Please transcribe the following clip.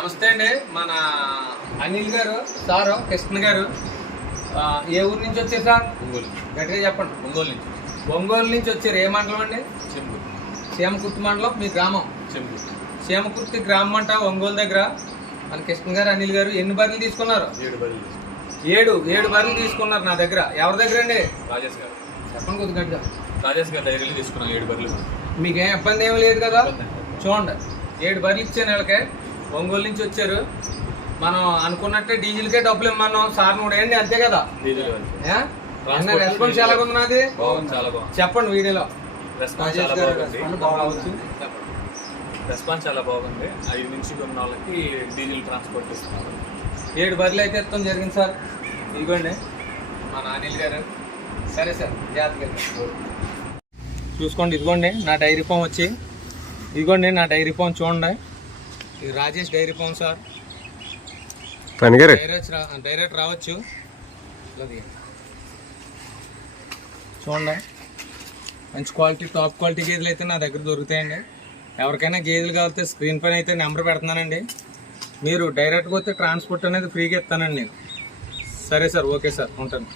నమస్తే అండి. మన అనిల్ గారు సారు కృష్ణ గారు. ఏ ఊరు నుంచి వచ్చారు సార్? ఒంగోలు గట్టిగా చెప్పండి. ఒంగోలు నుంచి. ఒంగోలు నుంచి వచ్చారు. ఏ మండలం అండి? చెంబు సీమకుర్తి మండలం మీ గ్రామం? చెంబు సీమకుర్తి గ్రామం అంట ఒంగోలు దగ్గర. మన కృష్ణ గారు అనిల్ గారు ఎన్ని బర్రెలు తీసుకున్నారు? ఏడు బదులు ఏడు ఏడు బర్రెలు తీసుకున్నారు నా దగ్గర. ఎవరి దగ్గర అండి? రాజేష్ గారు. చెప్పండి కొద్ది గట్టిగా. రాజేష్ గారు డైరీలు తీసుకున్నాం ఏడు బదులు మీకేం ఇబ్బంది ఏమి లేదు కదా? చూడండి. ఏడు బర్రెలు ఇచ్చాను వీళ్ళకి. ఒంగోలు నుంచి వచ్చారు. మనం అనుకున్నట్టే డీజిల్కే డబ్బులు ఇమ్మన్నాం. సార్ నువ్వు ఏంటి అంతే కదా. Diesel response diesel. ఎలాగుంది నాది? బాగుంది చాలా బాగుంది. చెప్పండి వీడియోలో. రెస్పాన్స్ చాలా బాగుంది. రెస్పాన్స్ చాలా బాగుంది. ఐదు నుంచి కొన్ని వాళ్ళకి డీజిల్ ట్రాన్స్పోర్ట్ ఇస్తున్నారు ఏడు బర్రెలు అయితే ఇస్తాం జరిగింది సార్. ఇదిగోండి. మన అనిల్ గారు. సరే సార్ జాగ్రత్తగా చూసుకోండి ఇదిగోండి నా డైరీ ఫామ్ వచ్చి. ఇదిగోండి నా డైరీ ఫామ్ చూడండి. ఇది Rajesh dairy farm sir. Direct direct రావచ్చు. చూడండి. మంచి క్వాలిటీ టాప్ క్వాలిటీ గేదెలు అయితే నా దగ్గర దొరుకుతాయండి. ఎవరికైనా గేదెలు కావాలితే స్క్రీన్ పైన అయితే నెంబర్ పెడుతున్నానండి. మీరు డైరెక్ట్గా వస్తే ట్రాన్స్పోర్ట్ అనేది ఫ్రీగా ఇస్తానండి నేను. సరే సార్ ఓకే సార్ ఉంటాను.